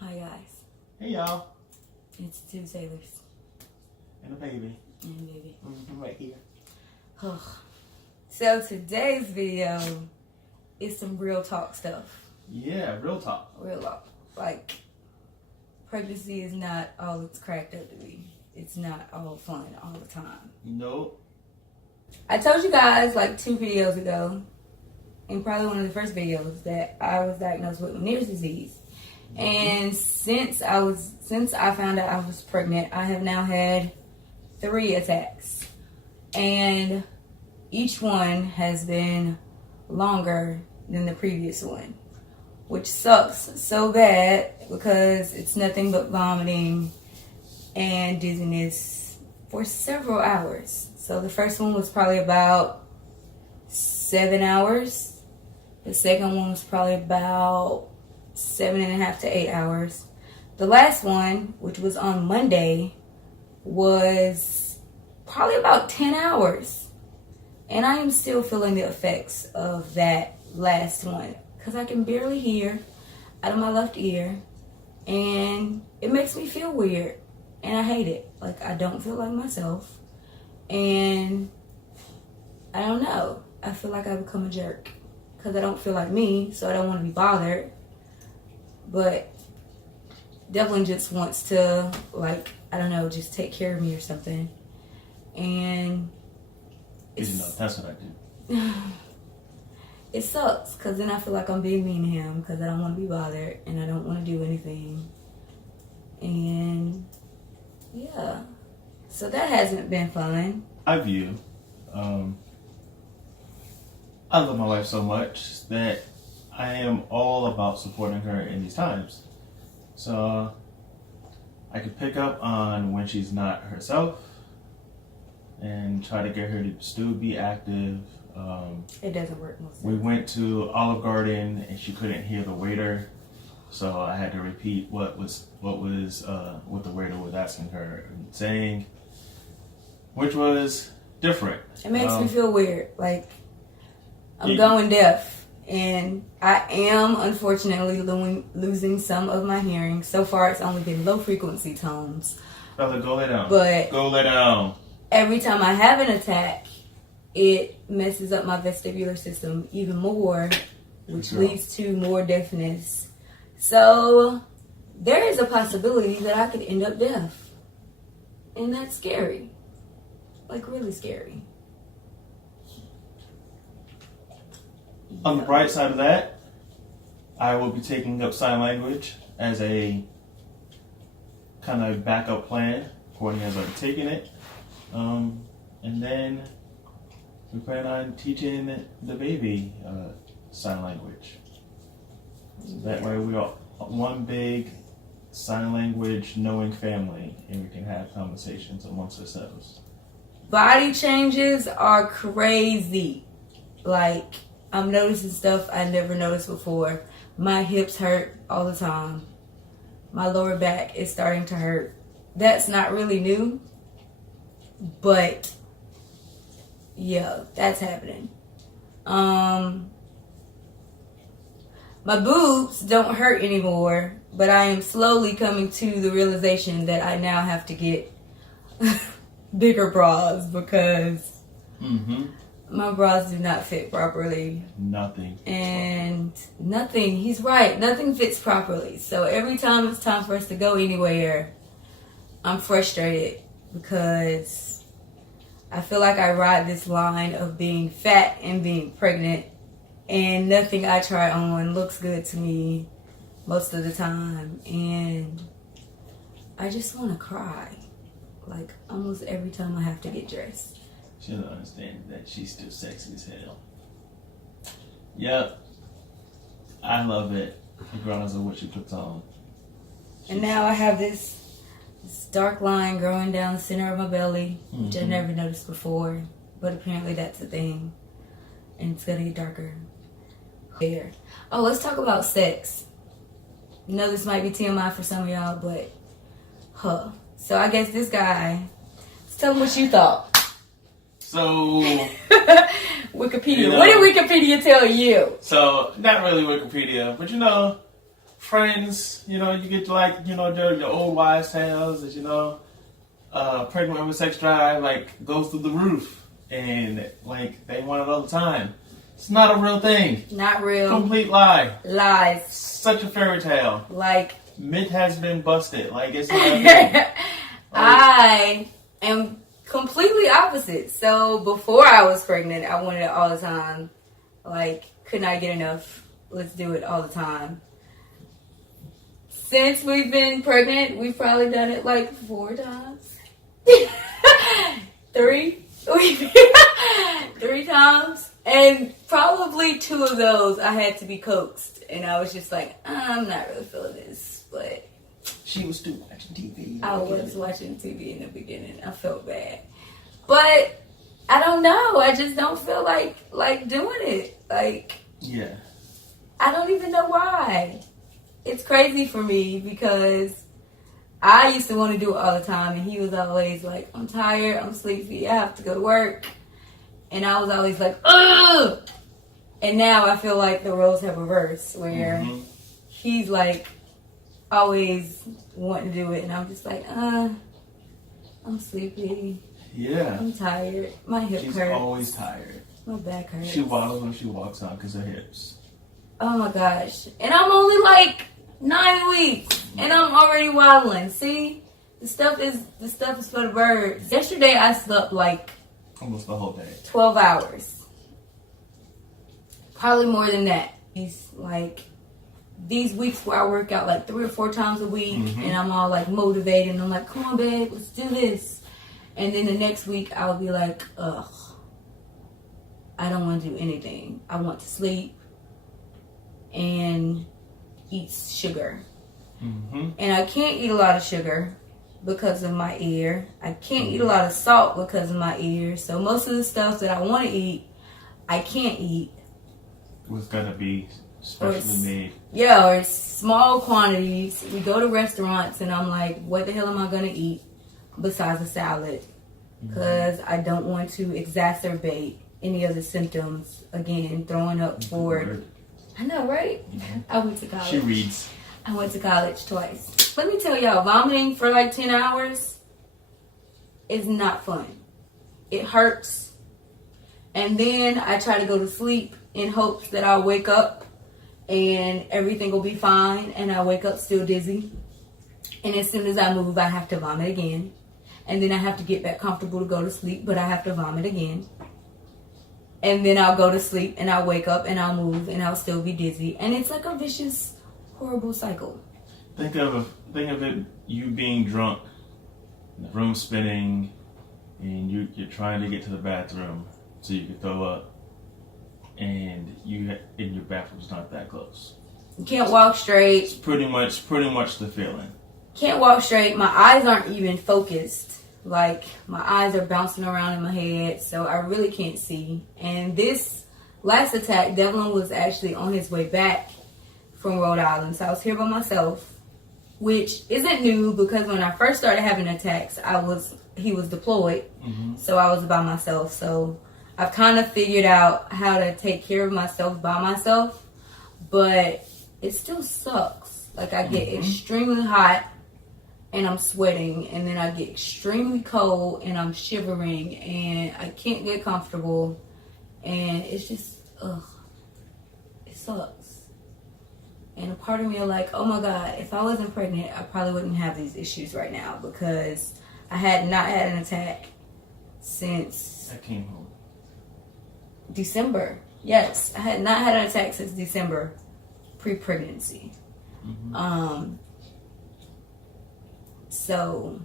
Hi guys. Hey y'all. It's two sailors. And a baby. And baby. Right here. So today's video is some real talk stuff. Yeah, real talk. Real talk. Like, pregnancy is not all it's cracked up to be. It's not all fun all the time. Nope. I told you guys like 2 videos ago, and probably one of the first videos, that I was diagnosed with Meniere's disease. And since I found out I was pregnant, I have now had 3 attacks. And each one has been longer than the previous one, which sucks so bad because it's nothing but vomiting and dizziness for several hours. So the first one was probably about 7 hours. The second one was probably about 7.5 to 8 hours. The last one, which was on Monday, was probably about 10 hours. And I am still feeling the effects of that last one because I can barely hear out of my left ear, and it makes me feel weird, and I hate it. Like, I don't feel like myself, and I don't know. I feel like I become a jerk because I don't feel like me, so I don't want to be bothered. But definitely just wants to, like, I don't know, just take care of me or something. And That's what I do. It sucks because then I feel like I'm being mean to him because I don't want to be bothered and I don't want to do anything. And yeah, so that hasn't been fun. I love my wife so much that I am all about supporting her in these times. So I can pick up on when she's not herself and try to get her to still be active. It doesn't work most We went to Olive Garden and she couldn't hear the waiter, so I had to repeat what the waiter was asking her and saying, which was different. It makes me feel weird. Like, I'm going deaf, and I am unfortunately losing some of my hearing. So far, it's only been low frequency tones. Bella, go lay down. But go lay down. Every time I have an attack, it messes up my vestibular system even more, which leads to more deafness. So there is a possibility that I could end up deaf. And that's scary. Like, really scary. On the bright side of that, I will be taking up sign language as a kind of backup plan, according as I'm taking it. And then we plan on teaching the baby sign language. So that way we are one big sign language knowing family, and we can have conversations amongst ourselves. Body changes are crazy. Like, I'm noticing stuff I never noticed before. My hips hurt all the time. My lower back is starting to hurt. That's not really new, but yeah, that's happening. My boobs don't hurt anymore, but I am slowly coming to the realization that I now have to get bigger bras because my bras do not fit properly. Nothing. And nothing, he's right, nothing fits properly. So every time it's time for us to go anywhere, I'm frustrated because I feel like I ride this line of being fat and being pregnant, and nothing I try on looks good to me most of the time, and I just want to cry, like, almost every time I have to get dressed. She doesn't understand that she's still sexy as hell. Yep. I love it, regardless of what she puts on. And now I have this dark line growing down the center of my belly, which I never noticed before, but apparently that's a thing, and it's gonna get darker. Here. Oh, let's talk about sex. You know, this might be TMI for some of y'all, but so I guess this guy, let's tell him what you thought. So Wikipedia. You know, What did Wikipedia tell you? So, not really Wikipedia, but you know, friends, you know, you get to like, you know, your old wives' tales that, you know, pregnant women's sex drive, like, goes through the roof. And, like, they want it all the time. It's not a real thing. Not real. Complete lie. Lies. Such a fairy tale. Like, Myth has been busted. Like, it's not a thing. I am completely opposite. So before I was pregnant, I wanted it all the time. Like, could not get enough. Let's do it all the time. Since we've been pregnant, we've probably done it like 4 times. 3. 3 times. And probably 2 of those I had to be coaxed. And I was just like, I'm not really feeling this. But She was still watching TV. I was watching TV in the beginning. I felt bad. But I don't know. I just don't feel like doing it. Like, Yeah. I don't even know why. It's crazy for me because I used to want to do it all the time. And he was always like, I'm tired. I'm sleepy. I have to go to work. And I was always like, ugh! And now I feel like the roles have reversed where he's like always wanting to do it. And I'm just like, I'm sleepy. Yeah. I'm tired. My hip She's hurts. always tired. My back hurts. She waddles when she walks out because her hips. Oh my gosh. And I'm only like 9 weeks. And I'm already waddling. See? The stuff is for the birds. Yesterday I slept like Almost the whole day. 12 hours. Probably more than that. These weeks where I work out like 3 or 4 times a week and I'm all like motivated and I'm like, come on babe, let's do this. And then the next week I'll be like, ugh, I don't want to do anything. I want to sleep and eat sugar. And I can't eat a lot of sugar because of my ear. I can't eat a lot of salt because of my ear. So most of the stuff that I want to eat, I can't eat. Was gonna be specially made. Yeah, or small quantities. We go to restaurants and I'm like, what the hell am I gonna eat besides a salad? Because I don't want to exacerbate any of the symptoms. Again, throwing up for... I know, right? I went to college. She reads. I went to college twice. Let me tell y'all, vomiting for like 10 hours is not fun. It hurts. And then I try to go to sleep in hopes that I'll wake up and everything will be fine. And I wake up still dizzy. And as soon as I move, I have to vomit again. And then I have to get back comfortable to go to sleep, but I have to vomit again. And then I'll go to sleep and I'll wake up and I'll move and I'll still be dizzy. And it's like a vicious, horrible cycle. Think of it, you being drunk, the room spinning, and you're trying to get to the bathroom so you can throw up, and your bathroom's not that close. You can't walk straight. It's pretty much the feeling. Can't walk straight. My eyes aren't even focused. Like, my eyes are bouncing around in my head, so I really can't see. And this last attack, Devlin was actually on his way back from Rhode Island, so I was here by myself, which isn't new because when I first started having attacks, he was deployed, so I was by myself. So I've kind of figured out how to take care of myself by myself, but it still sucks. Like, I get extremely hot and I'm sweating, and then I get extremely cold and I'm shivering and I can't get comfortable, and it's just, it sucks. And a part of me are like, oh my God, if I wasn't pregnant, I probably wouldn't have these issues right now, because I had not had an attack since I came home. December. Yes, I had not had an attack since December, pre-pregnancy. So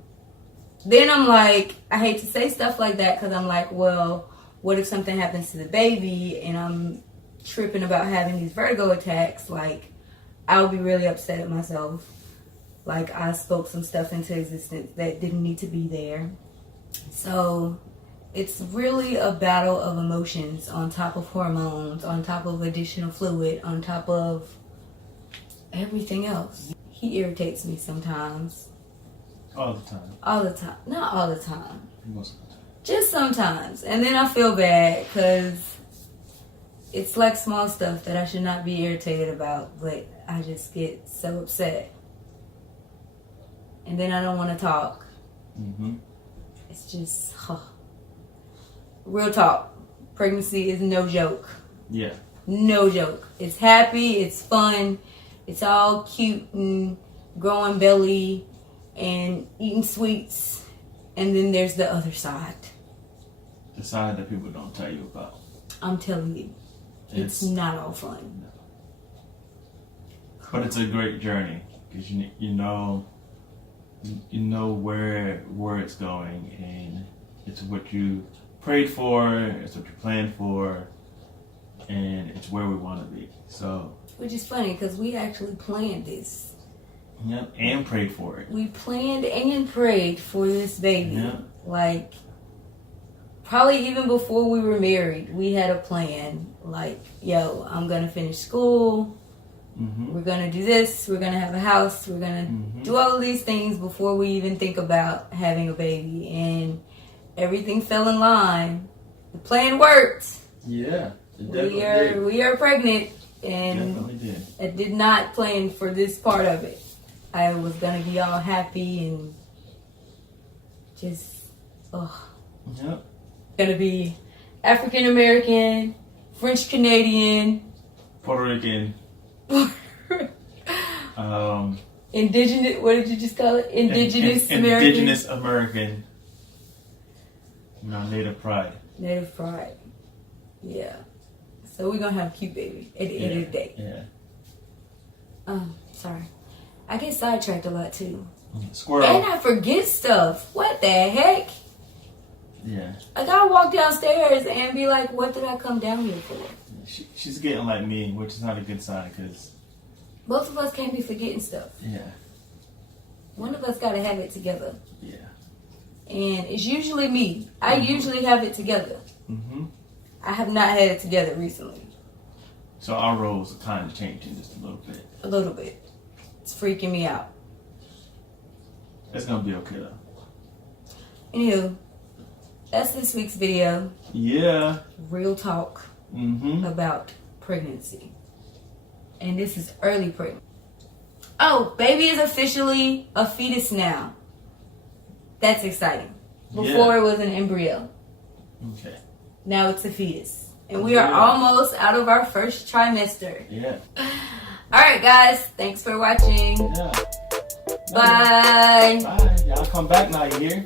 then I'm like, I hate to say stuff like that because I'm like, well, what if something happens to the baby and I'm tripping about having these vertigo attacks? Like, I would be really upset at myself. Like, I spoke some stuff into existence that didn't need to be there. So it's really a battle of emotions on top of hormones, on top of additional fluid, on top of everything else. He irritates me sometimes. All the time. All the time. Not all the time. Most of the time. Just sometimes. And then I feel bad because it's like small stuff that I should not be irritated about, but I just get so upset. And then I don't want to talk. Mm-hmm. It's just, real talk. Pregnancy is no joke. Yeah. No joke. It's happy, it's fun, it's all cute and growing belly and eating sweets. And then there's the other side. The side that people don't tell you about. I'm telling you, it's not all fun. No. But it's a great journey because you know where it's going, and it's what you prayed for, it's what you planned for, and it's where we want to be. So, which is funny because we actually planned this. Yep, and prayed for it. We planned and prayed for this baby. Yeah. Like, probably even before we were married, we had a plan. Like, yo, I'm gonna finish school. Mm-hmm. We're gonna do this. We're gonna have a house. We're gonna do all of these things before we even think about having a baby. And everything fell in line. The plan worked. Yeah, it definitely did. We are pregnant, and definitely did. I did not plan for this part of it. I was gonna be all happy and just, Yep. Gonna be African American, French Canadian, Puerto Rican. Indigenous. What did you just call it? Indigenous American. Indigenous American. Native pride. Native pride. Yeah. So we're gonna have a cute baby at the end of the day. Yeah. Sorry. I get sidetracked a lot too. Squirrel. And I forget stuff. What the heck? Yeah. I gotta walk downstairs and be like, what did I come down here for? She's getting like me, which is not a good sign because both of us can't be forgetting stuff. Yeah. One of us gotta have it together. Yeah. And it's usually me. I usually have it together. Mm-hmm. I have not had it together recently. So our roles are kind of changing just a little bit. A little bit. It's freaking me out. It's gonna be okay though. Anywho, that's this week's video. Yeah. Real talk about pregnancy. And this is early pregnancy. Oh, baby is officially a fetus now. That's exciting. Before it was an embryo. Okay. Now it's a fetus. And we are almost out of our first trimester. Yeah. Alright guys, thanks for watching. Yeah. Bye. Bye. Y'all come back now, you hear?